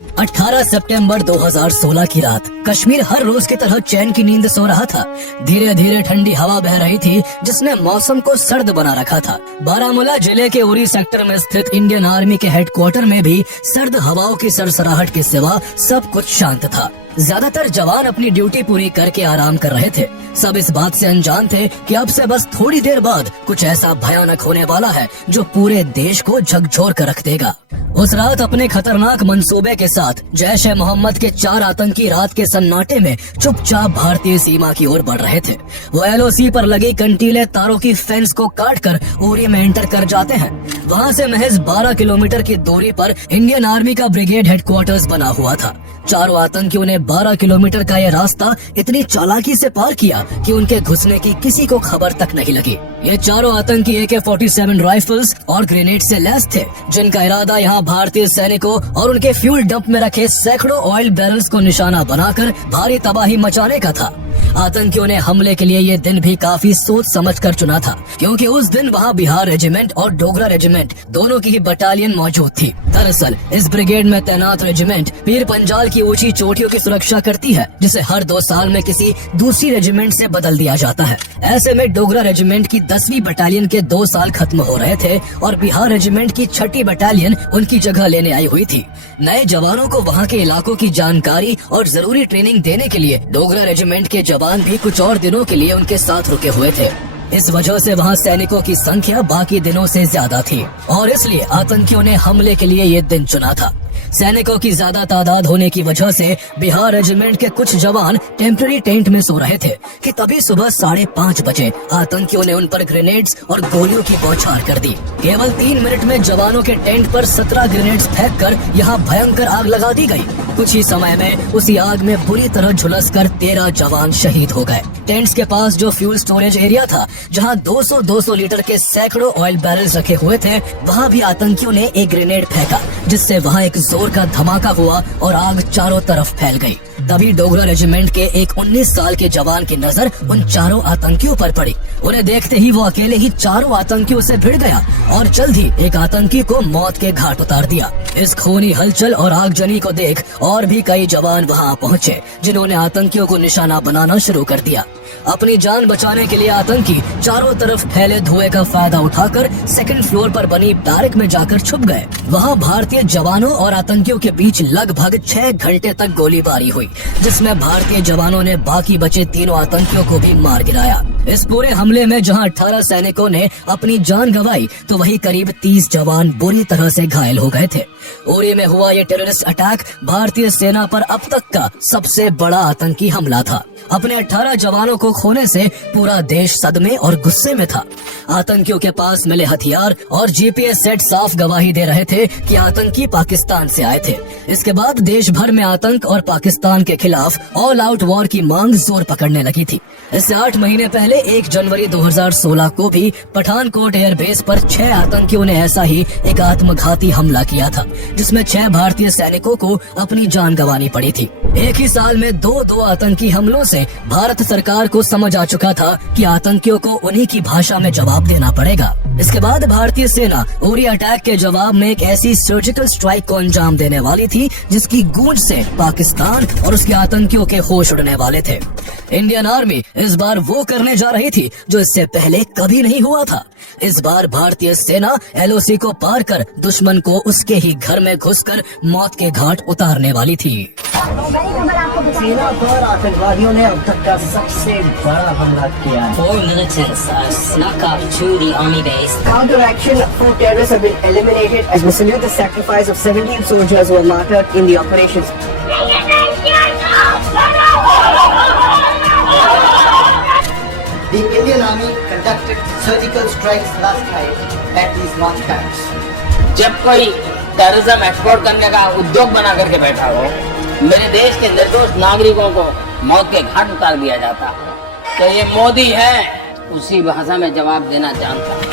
18 सितंबर 2016 की रात कश्मीर हर रोज की तरह चैन की नींद सो रहा था। धीरे धीरे ठंडी हवा बह रही थी जिसने मौसम को सर्द बना रखा था। बारामूला जिले के उरी सेक्टर में स्थित इंडियन आर्मी के हेडक्वार्टर में भी सर्द हवाओं की सरसराहट के सिवा सब कुछ शांत था। ज्यादातर जवान अपनी ड्यूटी पूरी करके आराम कर रहे थे। सब इस बात से अनजान थे कि अब से बस थोड़ी देर बाद कुछ ऐसा भयानक होने वाला है जो पूरे देश को झकझोर कर रख देगा। उस रात अपने खतरनाक मंसूबे के साथ जैश ए मोहम्मद के 4 आतंकी रात के सन्नाटे में चुपचाप भारतीय सीमा की ओर बढ़ रहे थे। वो LOC पर लगी कंटीले तारों की फेंस को काटकर उरी में एंटर कर जाते हैं। वहाँ से महज 12 किलोमीटर की दूरी पर इंडियन आर्मी का ब्रिगेड हेडक्वार्टर्स बना हुआ था। चारों आतंकियों ने 12 किलोमीटर का यह रास्ता इतनी चालाकी से पार किया कि उनके घुसने की किसी को खबर तक नहीं लगी। ये चारों आतंकी AK-47 राइफल्स और ग्रेनेड से लैस थे, जिनका इरादा यहाँ भारतीय सैनिकों और उनके फ्यूल डंप में रखे सैकड़ों ऑयल बैरल्स को निशाना बनाकर भारी तबाही मचाने का था। आतंकियों ने हमले के लिए ये दिन भी काफी सोच समझ कर चुना था, क्योंकि उस दिन वहाँ बिहार रेजिमेंट और डोगरा रेजिमेंट दोनों की ही बटालियन मौजूद थी। दरअसल इस ब्रिगेड में तैनात रेजिमेंट पीर पंजाल की ऊंची चोटियों की सुरक्षा करती है, जिसे हर 2 साल में किसी दूसरी रेजिमेंट से बदल दिया जाता है। ऐसे में डोगरा रेजिमेंट की 10वीं बटालियन के 2 साल खत्म हो रहे थे और बिहार रेजिमेंट की 6ठी बटालियन उनकी जगह लेने आई हुई थी। नए जवानों को वहाँ के इलाकों की जानकारी और जरूरी ट्रेनिंग देने के लिए डोगरा रेजिमेंट के जवान भी कुछ और दिनों के लिए उनके साथ रुके हुए थे। इस वजह से वहाँ सैनिकों की संख्या बाकी दिनों से ज्यादा थी और इसलिए आतंकियों ने हमले के लिए ये दिन चुना था। सैनिकों की ज्यादा तादाद होने की वजह से बिहार रेजिमेंट के कुछ जवान टेम्पररी टेंट में सो रहे थे कि तभी सुबह 5:30 बजे आतंकियों ने उन पर ग्रेनेड्स और गोलियों की बौछार कर दी। केवल 3 मिनट में जवानों के टेंट पर 17 ग्रेनेड्स फेंककर यहाँ भयंकर आग लगा दी गई। कुछ ही समय में उसी आग में बुरी तरह झुलसकर 13 जवान शहीद हो गए। टेंट्स के पास जो फ्यूल स्टोरेज एरिया था, जहाँ 200 लीटर के सैकड़ों ऑयल बैरल्स रखे हुए थे, वहाँ भी आतंकियों ने एक ग्रेनेड फेंका, जिससे वहाँ एक जोर का धमाका हुआ और आग चारों तरफ फैल गई। तभी डोगरा रेजिमेंट के एक 19 साल के जवान की नजर उन चारों आतंकियों पर पड़ी। उन्हें देखते ही वो अकेले ही चारों आतंकियों से भिड़ गया और जल्द ही एक आतंकी को मौत के घाट उतार दिया। इस खूनी हलचल और आगजनी को देख और भी कई जवान वहां पहुंचे, जिन्होंने आतंकियों को निशाना बनाना शुरू कर दिया। अपनी जान बचाने के लिए आतंकी चारों तरफ फैले धुएं का फायदा उठाकर 2nd फ्लोर पर बनी बैरक में जाकर छुप गए। वहां भारतीय जवानों और आतंकियों के बीच लगभग 6 घंटे तक गोलीबारी हुई, जिसमें भारतीय जवानों ने बाकी बचे 3 आतंकियों को भी मार गिराया। इस पूरे हमले में जहां 18 सैनिकों ने अपनी जान गंवाई, तो वहीं करीब 30 जवान बुरी तरह से घायल हो गए थे। उरी में हुआ ये टेररिस्ट अटैक भारतीय सेना पर अब तक का सबसे बड़ा आतंकी हमला था। अपने 18 जवानों को खोने से पूरा देश सदमे और गुस्से में था। आतंकियों के पास मिले हथियार और GPS सेट साफ गवाही दे रहे थे कि आतंकी पाकिस्तान से आए थे। इसके बाद देश भर में आतंक और पाकिस्तान के खिलाफ ऑल आउट वॉर की मांग जोर पकड़ने लगी थी। इससे 8 महीने पहले 1 जनवरी 2016 को भी पठानकोट एयरबेस पर 6 आतंकियों ने ऐसा ही एक आत्मघाती हमला किया था, जिसमें 6 भारतीय सैनिकों को अपनी जान गंवानी पड़ी थी। एक ही साल में दो आतंकी हमलों से भारत सरकार को समझ आ चुका था कि आतंकियों को उन्हीं की भाषा में जवाब देना पड़ेगा। इसके बाद भारतीय सेना उरी अटैक के जवाब में एक ऐसी सर्जिकल स्ट्राइक को अंजाम देने वाली थी, जिसकी गूंज से पाकिस्तान और उसके आतंकियों के होश उड़ने वाले थे। इंडियन आर्मी इस बार वो करने जा रही थी जो इससे पहले कभी नहीं हुआ था। इस बार भारतीय सेना LOC को पार कर दुश्मन को उसके ही घर में घुसकर मौत के घाट उतारने वाली थी। सेना पर आतंकवादियों ने अब तक का सबसे बड़ा हमला किया है। 4 militants snuck up to the army base. Counteraction for terrorists have been eliminated as we salute the sacrifice of 17 soldiers who were martyred in the operations. The Indian Army conducted surgical strikes last night at these launch pads. जब कोई terrorism export करने का उद्योग बना करके बैठा हो, मेरे देश के निर्दोष नागरिकों को मौत के घाट उतार दिया जाता, तो ये मोदी है उसी भाषा में जवाब देना जानता।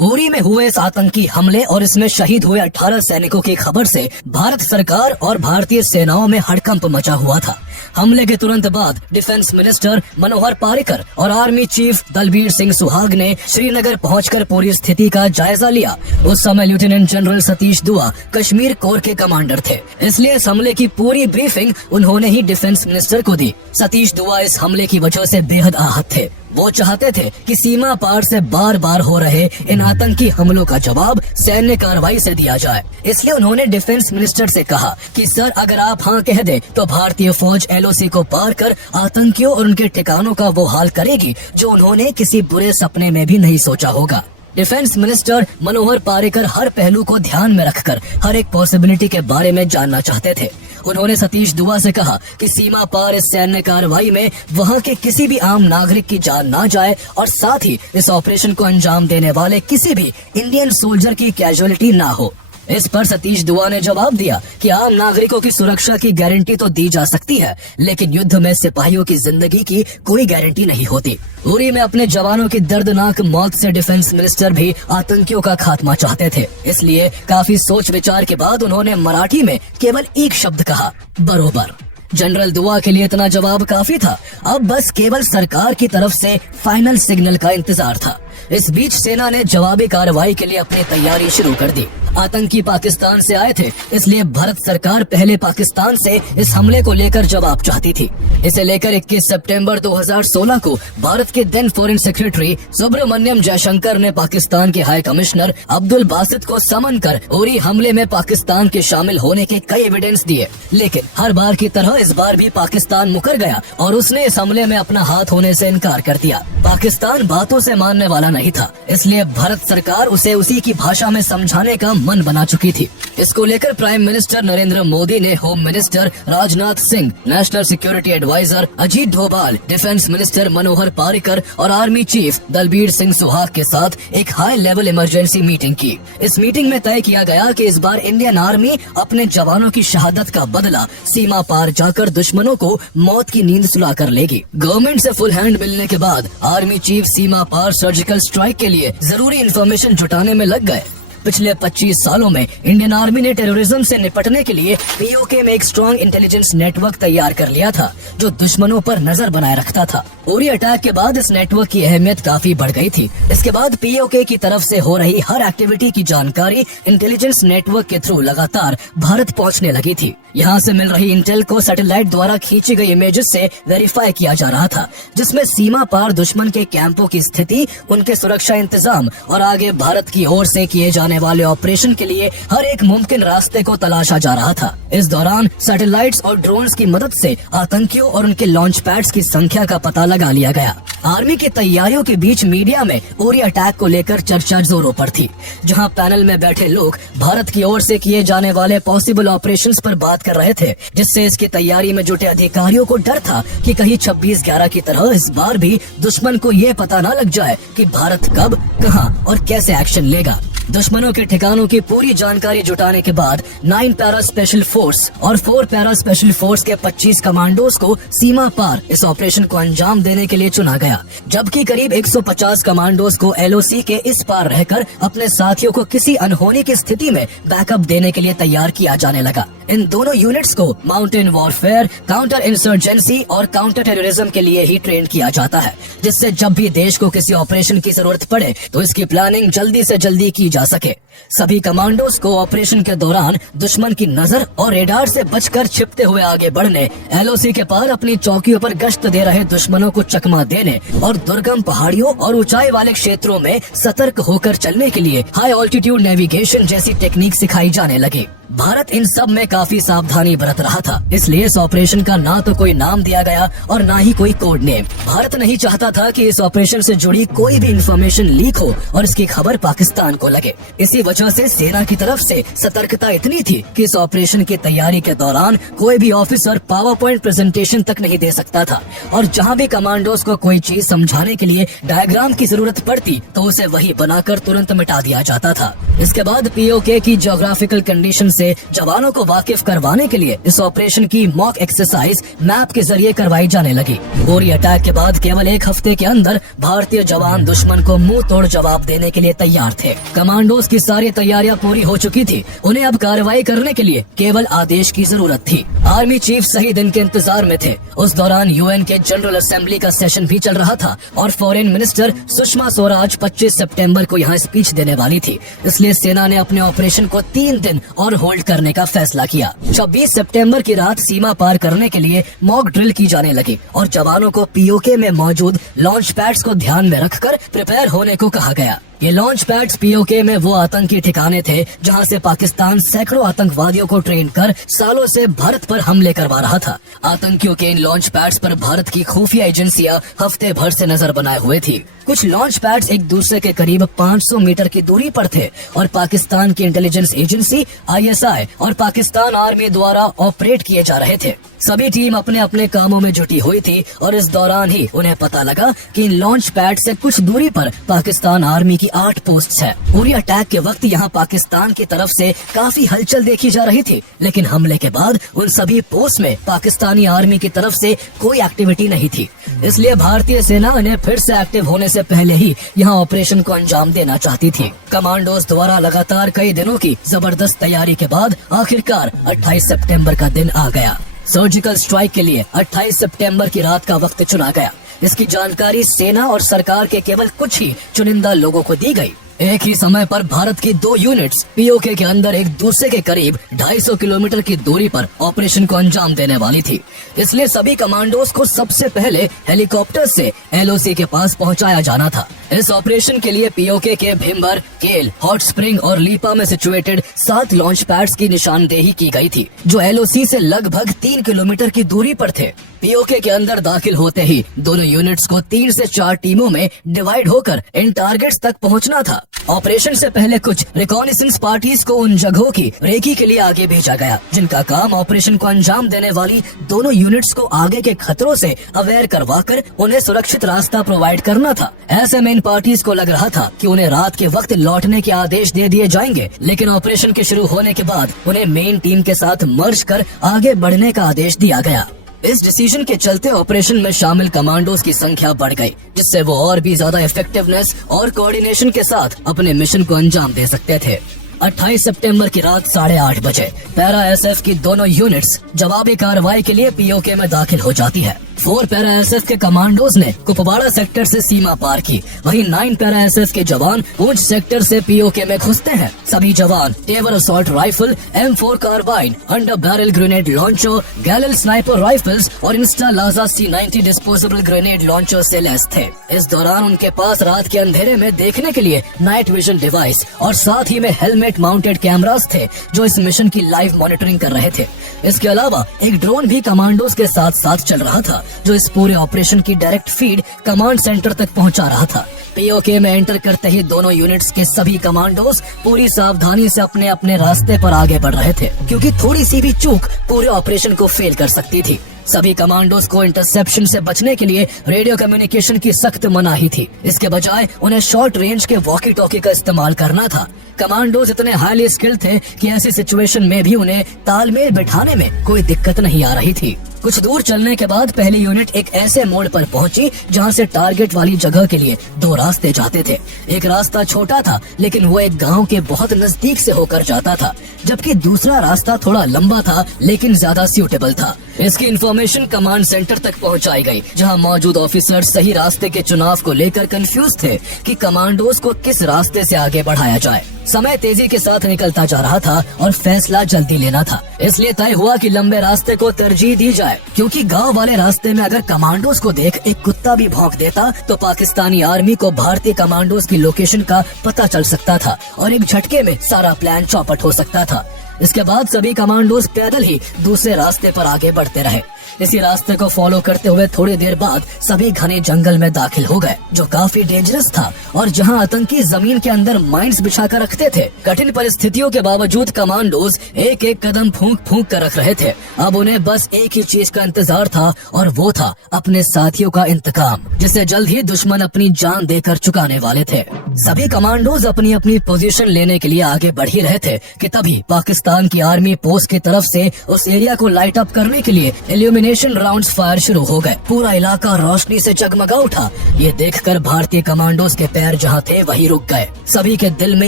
उरी में हुए इस आतंकी हमले और इसमें शहीद हुए 18 सैनिकों की खबर से भारत सरकार और भारतीय सेनाओं में हड़कंप मचा हुआ था। हमले के तुरंत बाद डिफेंस मिनिस्टर मनोहर पारिकर और आर्मी चीफ दलबीर सिंह सुहाग ने श्रीनगर पहुंचकर पूरी स्थिति का जायजा लिया। उस समय लेफ्टिनेंट जनरल सतीश दुआ कश्मीर कोर के कमांडर थे, इसलिए इस हमले की पूरी ब्रीफिंग उन्होंने ही डिफेंस मिनिस्टर को दी। सतीश दुआ इस हमले की वजह से बेहद आहत थे। वो चाहते थे कि सीमा पार से बार बार हो रहे इन आतंकी हमलों का जवाब सैन्य कार्रवाई से दिया जाए। इसलिए उन्होंने डिफेंस मिनिस्टर से कहा कि सर, अगर आप हाँ कह दे तो भारतीय फौज LOC को पार कर आतंकियों और उनके ठिकानों का वो हाल करेगी जो उन्होंने किसी बुरे सपने में भी नहीं सोचा होगा। डिफेंस मिनिस्टर मनोहर पारिकर हर पहलू को ध्यान में रखकर हर एक पॉसिबिलिटी के बारे में जानना चाहते थे। उन्होंने सतीश दुआ से कहा कि सीमा पार इस सैन्य कार्रवाई में वहां के किसी भी आम नागरिक की जान ना जाए और साथ ही इस ऑपरेशन को अंजाम देने वाले किसी भी इंडियन सोल्जर की कैजुअलिटी ना हो। इस पर सतीश दुआ ने जवाब दिया कि आम नागरिकों की सुरक्षा की गारंटी तो दी जा सकती है, लेकिन युद्ध में सिपाहियों की जिंदगी की कोई गारंटी नहीं होती। उरी में अपने जवानों की दर्दनाक मौत से डिफेंस मिनिस्टर भी आतंकियों का खात्मा चाहते थे। इसलिए काफी सोच विचार के बाद उन्होंने मराठी में केवल एक शब्द कहा, बरोबर। जनरल दुआ के लिए इतना जवाब काफी था। अब बस केवल सरकार की तरफ से फाइनल सिग्नल का इंतजार था। इस बीच सेना ने जवाबी कार्रवाई के लिए अपनी तैयारी शुरू कर दी। आतंकी पाकिस्तान से आए थे, इसलिए भारत सरकार पहले पाकिस्तान से इस हमले को लेकर जवाब चाहती थी। इसे लेकर 21 सितंबर 2016 को भारत के then foreign secretary Subrahmanyam Jaishankar ने पाकिस्तान के हाई कमिश्नर अब्दुल बासित को समन कर उरी हमले में पाकिस्तान के शामिल होने के कई एविडेंस दिए। लेकिन हर बार की तरह इस बार भी पाकिस्तान मुकर गया और उसने इस हमले में अपना हाथ होने से इनकार कर दिया। पाकिस्तान बातों से मानने वाला नहीं था, इसलिए भारत सरकार उसे उसी की भाषा में समझाने का मन बना चुकी थी। इसको लेकर प्राइम मिनिस्टर नरेंद्र मोदी ने home minister Rajnath Singh, national security adviser Ajit Doval, defence minister Manohar Parrikar और आर्मी चीफ दलबीर सिंह सुहाग के साथ एक हाई लेवल इमरजेंसी मीटिंग की। इस मीटिंग में तय किया गया कि इस बार इंडियन आर्मी अपने जवानों की शहादत का बदला सीमा पार जाकर दुश्मनों को मौत की नींद सुला कर लेगी। गवर्नमेंट से फुल हैंड मिलने के बाद आर्मी चीफ सीमा पार सर्जिकल स्ट्राइक के लिए जरूरी इन्फॉर्मेशन जुटाने में लग गए। पिछले 25 सालों में इंडियन आर्मी ने टेररिज्म से निपटने के लिए POK में एक स्ट्रॉन्ग इंटेलिजेंस नेटवर्क तैयार कर लिया था, जो दुश्मनों पर नजर बनाए रखता था। उरी अटैक के बाद इस नेटवर्क की अहमियत काफी बढ़ गई थी। इसके बाद POK की तरफ से हो रही हर एक्टिविटी की जानकारी इंटेलिजेंस नेटवर्क के थ्रू लगातार भारत पहुंचने लगी थी। यहाँ से मिल रही इंटेल को सैटेलाइट द्वारा खींची गई इमेजेस से वेरीफाई किया जा रहा था, जिसमें सीमा पार दुश्मन के कैंपों की स्थिति, उनके सुरक्षा इंतजाम और आगे भारत की ओर से किए जाने वाले ऑपरेशन के लिए हर एक मुमकिन रास्ते को तलाशा जा रहा था। इस दौरान सैटेलाइट्स और ड्रोन्स की मदद से आतंकियों और उनके लॉन्च पैड्स की संख्या का पता लगा लिया गया। आर्मी की तैयारियों के बीच मीडिया में उरी अटैक को लेकर चर्चा जोरों पर थी, जहां पैनल में बैठे लोग भारत की ओर से किए जाने वाले पॉसिबल ऑपरेशंस पर बात कर रहे थे, जिससे इसकी तैयारी में जुटे अधिकारियों को डर था कि कहीं 26/11 की तरह इस बार भी दुश्मन को ये पता न लग जाए कि भारत कब, कहां और कैसे एक्शन लेगा। दुश्मनों के ठिकानों की पूरी जानकारी जुटाने के बाद 9 पैरा स्पेशल फोर्स और 4 पैरा स्पेशल फोर्स के 25 कमांडोज को सीमा पार इस ऑपरेशन को अंजाम देने के लिए चुना गया, जबकि करीब 150 कमांडोज को LOC के इस पार रहकर अपने साथियों को किसी अनहोनी की स्थिति में बैकअप देने के लिए तैयार किया जाने लगा। इन दोनों यूनिट्स को माउंटेन वॉरफेयर, काउंटर इंसर्जेंसी और काउंटर टेररिज्म के लिए ही ट्रेन किया जाता है, जिससे जब भी देश को किसी ऑपरेशन की जरूरत पड़े तो इसकी प्लानिंग जल्दी से जल्दी की जा सके। सभी कमांडोज को ऑपरेशन के दौरान दुश्मन की नजर और रेडार से बचकर छिपते हुए आगे बढ़ने, LOC के पार अपनी चौकियों पर गश्त दे रहे दुश्मनों को चकमा देने और दुर्गम पहाड़ियों और ऊंचाई वाले क्षेत्रों में सतर्क होकर चलने के लिए हाई ऑल्टीट्यूड नेविगेशन जैसी टेक्निक सिखाई जाने लगी। भारत इन सब में काफी सावधानी बरत रहा था, इसलिए इस ऑपरेशन का ना तो कोई नाम दिया गया और ना ही कोई कोड नेम। भारत नहीं चाहता था कि इस ऑपरेशन से जुड़ी कोई भी इंफॉर्मेशन लीक हो और इसकी खबर पाकिस्तान को लगे। इसी वजह से सेना की तरफ से सतर्कता इतनी थी कि इस ऑपरेशन की तैयारी के दौरान कोई भी ऑफिसर पावर पॉइंट प्रेजेंटेशन तक नहीं दे सकता था, और जहाँ भी कमांडोज को कोई चीज समझाने के लिए डायग्राम की जरूरत पड़ती तो उसे वही बनाकर तुरंत मिटा दिया जाता था। इसके बाद POK की ज्योग्राफिकल कंडीशन से जवानों को वाकिफ करवाने के लिए इस ऑपरेशन की मॉक एक्सरसाइज मैप के जरिए करवाई जाने लगी। उरी अटैक के बाद केवल एक हफ्ते के अंदर भारतीय जवान दुश्मन को मुंह तोड़ जवाब देने के लिए तैयार थे। कमांडोज की सारी तैयारियां पूरी हो चुकी थी। उन्हें अब कार्रवाई करने के लिए केवल आदेश की जरूरत थी। आर्मी चीफ सही दिन के इंतजार में थे। उस दौरान यूएन के जनरल असेंबली का सेशन भी चल रहा था और फॉरेन मिनिस्टर सुषमा स्वराज 25 सितंबर को यहाँ स्पीच देने वाली थी। इसलिए सेना ने अपने ऑपरेशन को 3 दिन और होल्ड करने का फैसला किया। 26 सितंबर की रात सीमा पार करने के लिए मॉक ड्रिल की जाने लगी और जवानों को पीओके में मौजूद लॉन्च पैड्स को ध्यान में रखकर प्रिपेयर होने को कहा गया। ये लॉन्च पैड्स पीओके में वो आतंकी ठिकाने थे जहां से पाकिस्तान सैकड़ों आतंकवादियों को ट्रेन कर सालों से भारत पर हमले करवा रहा था। आतंकियों के इन लॉन्च पैड्स पर भारत की खुफिया एजेंसियां हफ्ते भर से नजर बनाए हुए थी। कुछ लॉन्च पैड्स एक दूसरे के करीब 500 मीटर की दूरी पर थे और पाकिस्तान की इंटेलिजेंस एजेंसी ISI और पाकिस्तान आर्मी द्वारा ऑपरेट किए जा रहे थे। सभी टीम अपने अपने कामों में जुटी हुई थी और इस दौरान ही उन्हें पता लगा कि इन लॉन्च पैड से कुछ दूरी पर पाकिस्तान आर्मी की 8 पोस्ट है। उरी अटैक के वक्त यहाँ पाकिस्तान की तरफ से काफी हलचल देखी जा रही थी, लेकिन हमले के बाद उन सभी पोस्ट में पाकिस्तानी आर्मी की तरफ से कोई एक्टिविटी नहीं थी। इसलिए भारतीय सेना इन्हें फिर से एक्टिव होने से पहले ही यहाँ ऑपरेशन को अंजाम देना चाहती थी। कमांडोज द्वारा लगातार कई दिनों की जबरदस्त तैयारी के बाद आखिरकार 28 सितंबर का दिन आ गया। सर्जिकल स्ट्राइक के लिए 28 सितंबर की रात का वक्त चुना गया। इसकी जानकारी सेना और सरकार के केवल कुछ ही चुनिंदा लोगों को दी गई। एक ही समय पर भारत की 2 यूनिट्स पीओके के अंदर एक दूसरे के करीब 250 किलोमीटर की दूरी पर ऑपरेशन को अंजाम देने वाली थी। इसलिए सभी कमांडोज को सबसे पहले हेलीकॉप्टर से LOC के पास पहुंचाया जाना था। इस ऑपरेशन के लिए पीओके के भिम्बर, केल, हॉट स्प्रिंग और लीपा में सिचुएटेड 7 लॉन्च पैड्स की निशानदेही की गई थी, जो LOC से लगभग 3 किलोमीटर की दूरी पर थे। पीओके के अंदर दाखिल होते ही दोनों यूनिट्स को 3 से 4 टीमों में डिवाइड होकर इन टारगेट्स तक पहुंचना था। ऑपरेशन से पहले कुछ रिकॉनिसेंस पार्टीज को उन जगहों की रेकी के लिए आगे भेजा गया, जिनका काम ऑपरेशन को अंजाम देने वाली दोनों यूनिट्स को आगे के खतरों से अवेयर करवाकर उन्हें सुरक्षित रास्ता प्रोवाइड करना था। ऐसे में इन पार्टीज को लग रहा था कि उन्हें रात के वक्त लौटने के आदेश दे दिए जाएंगे, लेकिन ऑपरेशन के शुरू होने के बाद उन्हें मेन टीम के साथ मर्ज कर आगे बढ़ने का आदेश दिया गया। इस डिसीजन के चलते ऑपरेशन में शामिल कमांडोज की संख्या बढ़ गई, जिससे वो और भी ज्यादा इफेक्टिवनेस और कोऑर्डिनेशन के साथ अपने मिशन को अंजाम दे सकते थे। 28 सितंबर की रात 8:30 बजे पैरा SF की दोनों यूनिट्स जवाबी कार्रवाई के लिए पीओके में दाखिल हो जाती है। 4 पैरा SF के कमांडोज ने कुपवाड़ा सेक्टर से सीमा पार की, वहीं 9 पैरा SF के जवान पूंछ सेक्टर से पीओके में घुसते हैं। सभी जवान Tavor assault rifle, M4 carbine, under barrel grenade launcher, Galil sniper rifles और Instalaza C90 disposable grenade launcher से लैस थे। इस दौरान उनके पास रात के अंधेरे में देखने के लिए नाइट विजन डिवाइस और साथ ही में हेलमेट माउंटेड कैमरास थे, जो इस मिशन की लाइव मॉनिटरिंग कर रहे थे। इसके अलावा एक ड्रोन भी कमांडोज के साथ साथ चल रहा था, जो इस पूरे ऑपरेशन की डायरेक्ट फीड कमांड सेंटर तक पहुंचा रहा था। पीओके में एंटर करते ही दोनों यूनिट्स के सभी कमांडोज पूरी सावधानी से अपने अपने रास्ते पर आगे बढ़ रहे थे, क्योंकि थोड़ी सी भी चूक पूरे ऑपरेशन को फेल कर सकती थी। सभी कमांडोज को इंटरसेप्शन से बचने के लिए रेडियो कम्युनिकेशन की सख्त मनाही थी। इसके बजाय उन्हें शॉर्ट रेंज के वॉकी टॉकी का इस्तेमाल करना था। कमांडोज इतने हाईली स्किल्ड थे कि ऐसी सिचुएशन में भी उन्हें तालमेल बिठाने में कोई दिक्कत नहीं आ रही थी। कुछ दूर चलने के बाद पहली यूनिट एक ऐसे मोड़ पर पहुंची जहां से टारगेट वाली जगह के लिए 2 रास्ते जाते थे। एक रास्ता छोटा था, लेकिन वो एक गांव के बहुत नजदीक से होकर जाता था, जबकि दूसरा रास्ता थोड़ा लंबा था लेकिन ज्यादा सूटेबल था। इसकी इंफॉर्मेशन कमांड सेंटर तक पहुंचाई गई, जहां मौजूद ऑफिसर सही रास्ते के चुनाव को लेकर कंफ्यूज थे कि कमांडोज को किस रास्ते से आगे बढ़ाया जाए। समय तेजी के साथ निकलता जा रहा था और फैसला जल्दी लेना था, इसलिए तय हुआ कि लंबे रास्ते को तरजीह दी जाए, क्योंकि गांव वाले रास्ते में अगर कमांडोज को देख एक कुत्ता भी भौंक देता तो पाकिस्तानी आर्मी को भारतीय कमांडोज की लोकेशन का पता चल सकता था और एक झटके में सारा प्लान चौपट हो सकता था। इसके बाद सभी कमांडोज पैदल ही दूसरे रास्ते पर आगे बढ़ते रहे। इसी रास्ते को फॉलो करते हुए थोड़ी देर बाद सभी घने जंगल में दाखिल हो गए, जो काफी डेंजरस था और जहां आतंकी जमीन के अंदर माइंस बिछा कर रखते थे। कठिन परिस्थितियों के बावजूद कमांडोज एक एक कदम फूंक फूंक कर रख रहे थे। अब उन्हें बस एक ही चीज का इंतजार था और वो था अपने साथियों का इंतकाम, जिसे जल्द ही दुश्मन अपनी जान देकर चुकाने वाले थे। सभी कमांडोज अपनी अपनी पोजीशन लेने के लिए आगे बढ़ ही रहे थे कि तभी पाकिस्तान की आर्मी पोस्ट की तरफ से उस एरिया को लाइट अप करने के लिए इल्यूमिनेशन राउंड्स फायर शुरू हो गए। पूरा इलाका रोशनी से जगमगा उठा। ये देखकर भारतीय कमांडोज के पैर जहाँ थे वहीं रुक गए। सभी के दिल में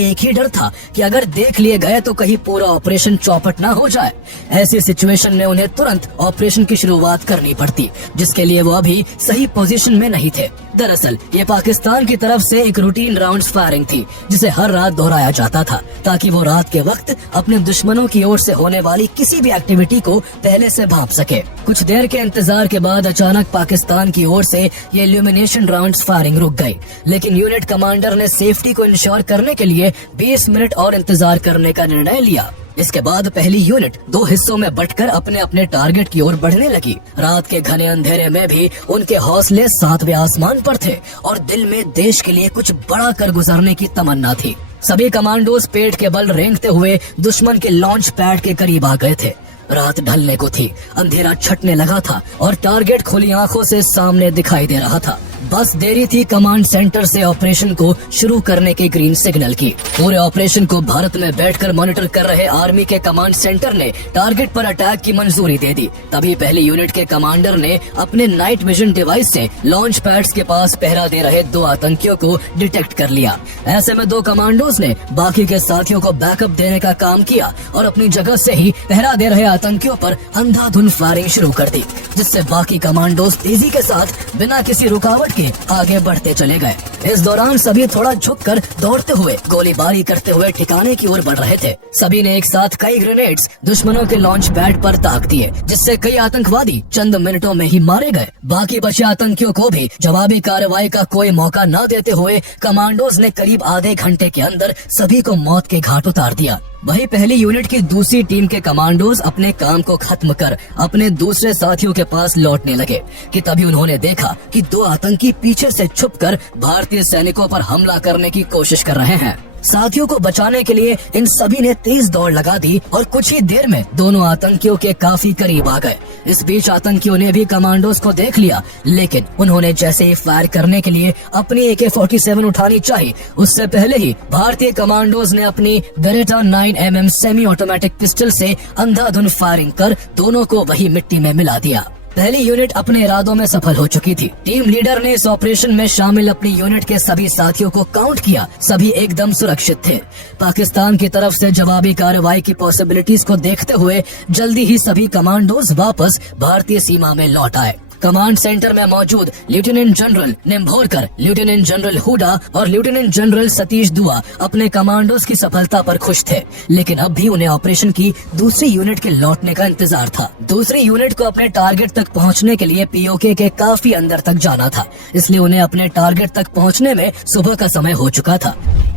एक ही डर था कि अगर देख लिए गए तो कहीं पूरा ऑपरेशन चौपट न हो जाए। ऐसी सिचुएशन में उन्हें तुरंत ऑपरेशन की शुरुआत करनी पड़ती, जिसके लिए वो अभी सही पोजीशन में नहीं थे। दरअसल ये पाकिस्तान की तरफ से एक रूटीन राउंड्स फायरिंग थी, जिसे हर रात दोहराया जाता था ताकि वो रात के वक्त अपने दुश्मनों की ओर से होने वाली किसी भी एक्टिविटी को पहले से भांप सके। कुछ देर के इंतजार के बाद अचानक पाकिस्तान की ओर से ये इल्यूमिनेशन राउंड्स फायरिंग रुक गई, लेकिन यूनिट कमांडर ने सेफ्टी को इंश्योर करने के लिए 20 मिनट और इंतजार करने का निर्णय लिया। इसके बाद पहली यूनिट 2 हिस्सों में बंटकर अपने अपने टारगेट की ओर बढ़ने लगी। रात के घने अंधेरे में भी उनके हौसले 7वें आसमान पर थे और दिल में देश के लिए कुछ बड़ा कर गुजरने की तमन्ना थी। सभी कमांडोज पेट के बल रेंगते हुए दुश्मन के लॉन्च पैड के करीब आ गए थे। रात ढलने को थी, अंधेरा छटने लगा था और टारगेट खुली आंखों से सामने दिखाई दे रहा था। बस देरी थी कमांड सेंटर से ऑपरेशन को शुरू करने के ग्रीन सिग्नल की। पूरे ऑपरेशन को भारत में बैठकर मॉनिटर कर रहे आर्मी के कमांड सेंटर ने टारगेट पर अटैक की मंजूरी दे दी। तभी पहली यूनिट के कमांडर ने अपने नाइट विजन डिवाइस से लॉन्च पैड्स के पास पहरा दे रहे 2 आतंकियों को डिटेक्ट कर लिया। ऐसे में 2 कमांडोज ने बाकी के साथियों को बैकअप देने का काम किया और अपनी जगह से ही पहरा दे रहे आतंकियों पर अंधाधुंध फायरिंग शुरू कर दी, जिससे बाकी कमांडोज तेजी के साथ बिना किसी रुकावट के आगे बढ़ते चले गए। इस दौरान सभी थोड़ा झुककर दौड़ते हुए गोलीबारी करते हुए ठिकाने की ओर बढ़ रहे थे। सभी ने एक साथ कई ग्रेनेड्स दुश्मनों के लॉन्च पैड पर ताक दिए, जिससे कई आतंकवादी चंद मिनटों में ही मारे गए। बाकी बचे आतंकियों को भी जवाबी कार्रवाई का कोई मौका न देते हुए कमांडोज ने करीब आधे घंटे के अंदर सभी को मौत के घाट उतार दिया। वही पहली यूनिट की दूसरी टीम के कमांडोज अपने काम को खत्म कर अपने दूसरे साथियों के पास लौटने लगे कि तभी उन्होंने देखा कि 2 आतंकी पीछे से छुपकर भारतीय सैनिकों पर हमला करने की कोशिश कर रहे हैं। साथियों को बचाने के लिए इन सभी ने तेज दौड़ लगा दी और कुछ ही देर में दोनों आतंकियों के काफी करीब आ गए। इस बीच आतंकियों ने भी कमांडोज को देख लिया, लेकिन उन्होंने जैसे ही फायर करने के लिए अपनी AK-47 उठानी चाहिए, उससे पहले ही भारतीय कमांडोज ने अपनी Beretta 9mm semi automatic pistol से अंधाधुंध फायरिंग कर दोनों को वही मिट्टी में मिला दिया। पहली यूनिट अपने इरादों में सफल हो चुकी थी। टीम लीडर ने इस ऑपरेशन में शामिल अपनी यूनिट के सभी साथियों को काउंट किया। सभी एकदम सुरक्षित थे। पाकिस्तान की तरफ से जवाबी कार्रवाई की पॉसिबिलिटीज को देखते हुए जल्दी ही सभी कमांडोज वापस भारतीय सीमा में लौट आए। कमांड सेंटर में मौजूद lieutenant general Nimbhorkar, lieutenant general Hooda और लेफ्टिनेंट जनरल सतीश दुआ अपने कमांडोज की सफलता पर खुश थे, लेकिन अब भी उन्हें ऑपरेशन की दूसरी यूनिट के लौटने का इंतजार था। दूसरी यूनिट को अपने टारगेट तक पहुंचने के लिए POK के काफी अंदर तक जाना था, इसलिए उन्हें अपने टारगेट तक पहुंचने में सुबह का समय हो चुका था।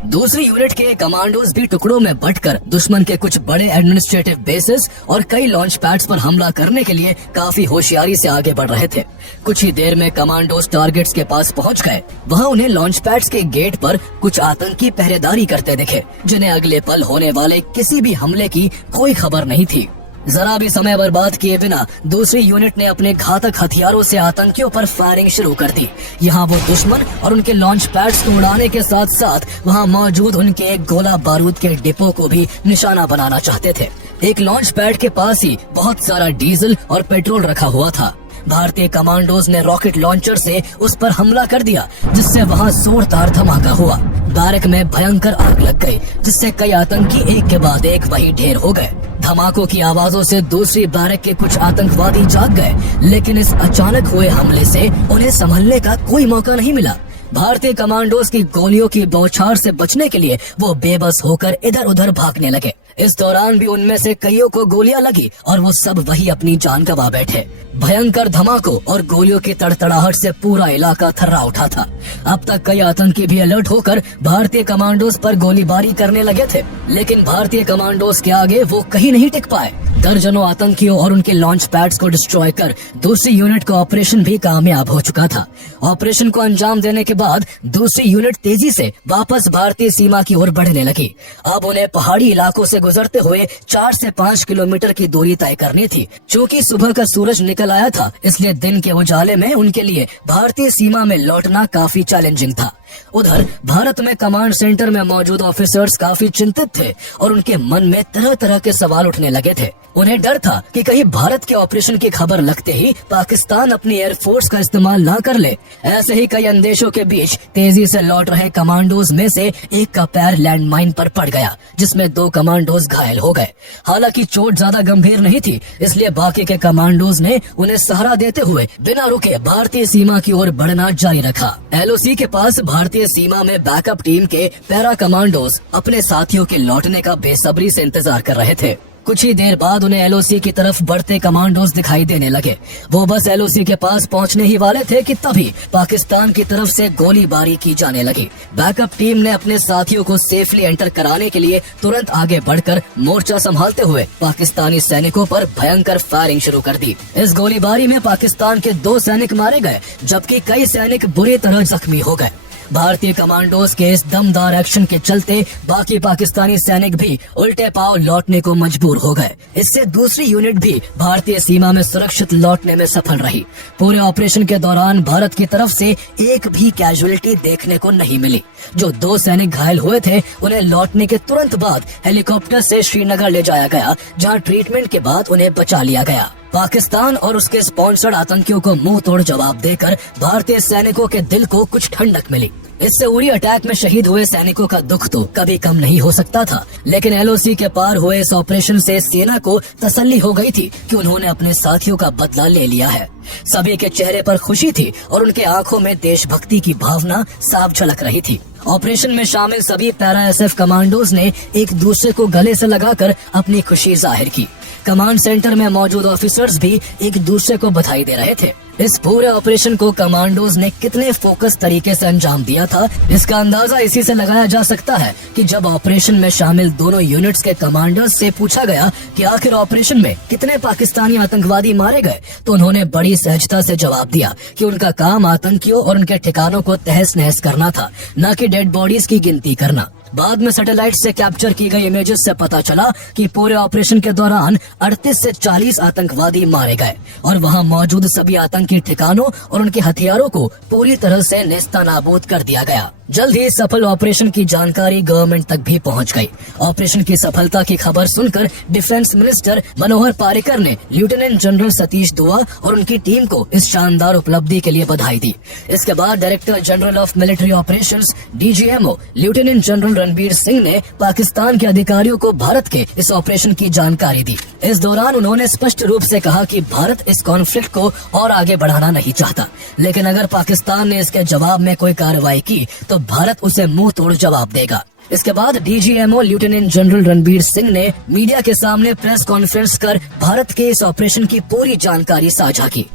दूसरी यूनिट के कमांडोज भी टुकड़ों में बंटकर दुश्मन के कुछ बड़े एडमिनिस्ट्रेटिव बेसिस और कई लॉन्च पैड्स पर हमला करने के लिए काफी होशियारी से आगे बढ़ रहे थे। कुछ ही देर में कमांडोज टारगेट्स के पास पहुंच गए। वहां उन्हें लॉन्च पैड्स के गेट पर कुछ आतंकी पहरेदारी करते दिखे, जिन्हें अगले पल होने वाले किसी भी हमले की कोई खबर नहीं थी। जरा भी समय बर्बाद किए बिना दूसरी यूनिट ने अपने घातक हथियारों से आतंकियों पर फायरिंग शुरू कर दी। यहाँ वो दुश्मन और उनके लॉन्च पैड्स को उड़ाने के साथ साथ वहाँ मौजूद उनके एक गोला बारूद के डिपो को भी निशाना बनाना चाहते थे। एक लॉन्च पैड के पास ही बहुत सारा डीजल और पेट्रोल रखा हुआ था। भारतीय कमांडोज ने रॉकेट लॉन्चर से उस पर हमला कर दिया, जिससे वहां जोरदार धमाका हुआ। बैरक में भयंकर आग लग गई, जिससे कई आतंकी एक के बाद एक वहीं ढेर हो गए। धमाकों की आवाजों से दूसरी बैरक के कुछ आतंकवादी जाग गए, लेकिन इस अचानक हुए हमले से उन्हें संभलने का कोई मौका नहीं मिला। भारतीय कमांडोज की गोलियों की बौछार से बचने के लिए वो बेबस होकर इधर उधर भागने लगे। इस दौरान भी उनमें से कईयों को गोलियां लगी और वो सब वही अपनी जान गंवा बैठे। भयंकर धमाकों और गोलियों की तड़तड़ाहट से पूरा इलाका थर्रा उठा था। अब तक कई आतंकी भी अलर्ट होकर भारतीय कमांडोज पर गोलीबारी करने लगे थे, लेकिन भारतीय कमांडोज के आगे वो कहीं नहीं टिक पाए। दर्जनों आतंकियों और उनके लॉन्च पैड्स को डिस्ट्रॉय कर दूसरी यूनिट का ऑपरेशन भी कामयाब हो चुका था। ऑपरेशन को अंजाम देने के बाद दूसरी यूनिट तेजी से वापस भारतीय सीमा की ओर बढ़ने लगी। अब उन्हें पहाड़ी इलाकों से गुजरते हुए 4 से 5 किलोमीटर की दूरी तय करनी थी। चूँकि सुबह का सूरज निकल आया था, इसलिए दिन के उजाले में उनके लिए भारतीय सीमा में लौटना काफी चैलेंजिंग था। उधर भारत में कमांड सेंटर में मौजूद ऑफिसर्स काफी चिंतित थे और उनके मन में तरह तरह के सवाल उठने लगे थे। उन्हें डर था कि कहीं भारत के ऑपरेशन की खबर लगते ही पाकिस्तान अपनी एयरफोर्स का इस्तेमाल ना कर ले। ऐसे ही कई अंदेशों के बीच तेजी से लौट रहे कमांडोज में से एक का पैर लैंडमाइन पर पड़ गया, जिसमें 2 कमांडोज घायल हो गए। हालांकि चोट ज्यादा गंभीर नहीं थी, इसलिए बाकी के कमांडोज ने उन्हें सहारा देते हुए बिना रुके भारतीय सीमा की ओर बढ़ना जारी रखा। LOC के पास भारतीय सीमा में बैकअप टीम के पैरा कमांडोज अपने साथियों के लौटने का बेसब्री से इंतजार कर रहे थे। कुछ ही देर बाद उन्हें LOC की तरफ बढ़ते कमांडोज दिखाई देने लगे। वो बस LOC के पास पहुंचने ही वाले थे कि तभी पाकिस्तान की तरफ से गोलीबारी की जाने लगी। बैकअप टीम ने अपने साथियों को सेफली एंटर कराने के लिए तुरंत आगे बढ़कर मोर्चा संभालते हुए पाकिस्तानी सैनिकों पर भयंकर फायरिंग शुरू कर दी। इस गोलीबारी में पाकिस्तान के 2 सैनिक मारे गए, जबकि कई सैनिक बुरी तरह जख्मी हो गए। भारतीय कमांडोज के इस दमदार एक्शन के चलते बाकी पाकिस्तानी सैनिक भी उल्टे पांव लौटने को मजबूर हो गए। इससे दूसरी यूनिट भी भारतीय सीमा में सुरक्षित लौटने में सफल रही। पूरे ऑपरेशन के दौरान भारत की तरफ से एक भी कैजुअलिटी देखने को नहीं मिली। जो 2 सैनिक घायल हुए थे, उन्हें लौटने के तुरंत बाद हेलीकॉप्टर से श्रीनगर ले जाया गया, जहाँ ट्रीटमेंट के बाद उन्हें बचा लिया गया। पाकिस्तान और उसके स्पॉन्सर्ड आतंकियों को मुंह तोड़ जवाब देकर भारतीय सैनिकों के दिल को कुछ ठंडक मिली। इससे उरी अटैक में शहीद हुए सैनिकों का दुख तो कभी कम नहीं हो सकता था, लेकिन LOC के पार हुए इस ऑपरेशन से सेना को तसल्ली हो गई थी कि उन्होंने अपने साथियों का बदला ले लिया है। सभी के चेहरे पर खुशी थी और उनके आंखों में देशभक्ति की भावना साफ झलक रही थी। ऑपरेशन में शामिल सभी पैरा SF कमांडोज ने एक दूसरे को गले से लगाकर अपनी खुशी जाहिर की। कमांड सेंटर में मौजूद ऑफिसर्स भी एक दूसरे को बधाई दे रहे थे। इस पूरे ऑपरेशन को कमांडोज ने कितने फोकस तरीके से अंजाम दिया था, इसका अंदाजा इसी से लगाया जा सकता है कि जब ऑपरेशन में शामिल दोनों यूनिट्स के कमांडर्स से पूछा गया कि आखिर ऑपरेशन में कितने पाकिस्तानी आतंकवादी मारे गए, तो उन्होंने बड़ी सहजता से जवाब दिया कि उनका काम आतंकियों और उनके ठिकानों को तहस नहस करना था, न कि डेड बॉडीज की गिनती करना। बाद में सैटेलाइट से कैप्चर की गई इमेजेस से पता चला कि पूरे ऑपरेशन के दौरान 38 से 40 आतंकवादी मारे गए और वहां मौजूद सभी आतंकी ठिकानों और उनके हथियारों को पूरी तरह से नेस्तनाबूद कर दिया गया। जल्द ही सफल ऑपरेशन की जानकारी गवर्नमेंट तक भी पहुंच गई। ऑपरेशन की सफलता की खबर सुनकर डिफेंस मिनिस्टर मनोहर पारिकर ने लेफ्टिनेंट जनरल सतीश दुआ और उनकी टीम को इस शानदार उपलब्धि के लिए बधाई दी। इसके बाद director general of military operations DGMO lieutenant general Ranbir Singh ने पाकिस्तान के अधिकारियों को भारत के इस ऑपरेशन की जानकारी दी। इस दौरान उन्होंने स्पष्ट रूप से कहा कि भारत इस कॉन्फ्लिक्ट को और आगे बढ़ाना नहीं चाहता, लेकिन अगर पाकिस्तान ने इसके जवाब में कोई कार्रवाई की तो भारत उसे मुंह तोड़ जवाब देगा। इसके बाद DGMO lieutenant general Ranbir Singh ने मीडिया के सामने प्रेस कॉन्फ्रेंस कर भारत के इस ऑपरेशन की पूरी जानकारी साझा की।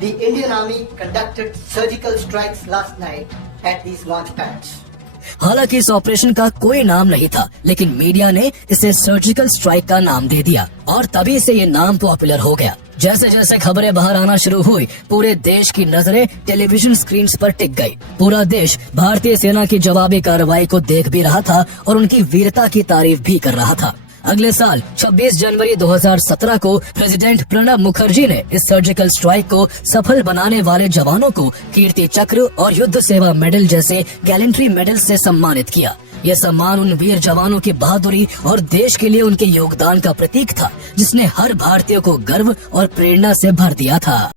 The Indian Army conducted surgical strikes last night at these launch pads. हालांकि इस ऑपरेशन का कोई नाम नहीं था, लेकिन मीडिया ने इसे सर्जिकल स्ट्राइक का नाम दे दिया और तभी से ये नाम पॉपुलर हो गया। जैसे जैसे खबरें बाहर आना शुरू हुई, पूरे देश की नजरें टेलीविजन स्क्रीन पर टिक गई। पूरा देश भारतीय सेना की जवाबी कार्रवाई को देख भी रहा था और उनकी वीरता की तारीफ भी कर रहा था। अगले साल 26 जनवरी 2017 को प्रेसिडेंट प्रणब मुखर्जी ने इस सर्जिकल स्ट्राइक को सफल बनाने वाले जवानों को कीर्ति चक्र और युद्ध सेवा मेडल जैसे गैलेंट्री मेडल से सम्मानित किया। यह सम्मान उन वीर जवानों की बहादुरी और देश के लिए उनके योगदान का प्रतीक था, जिसने हर भारतीय को गर्व और प्रेरणा से भर दिया था।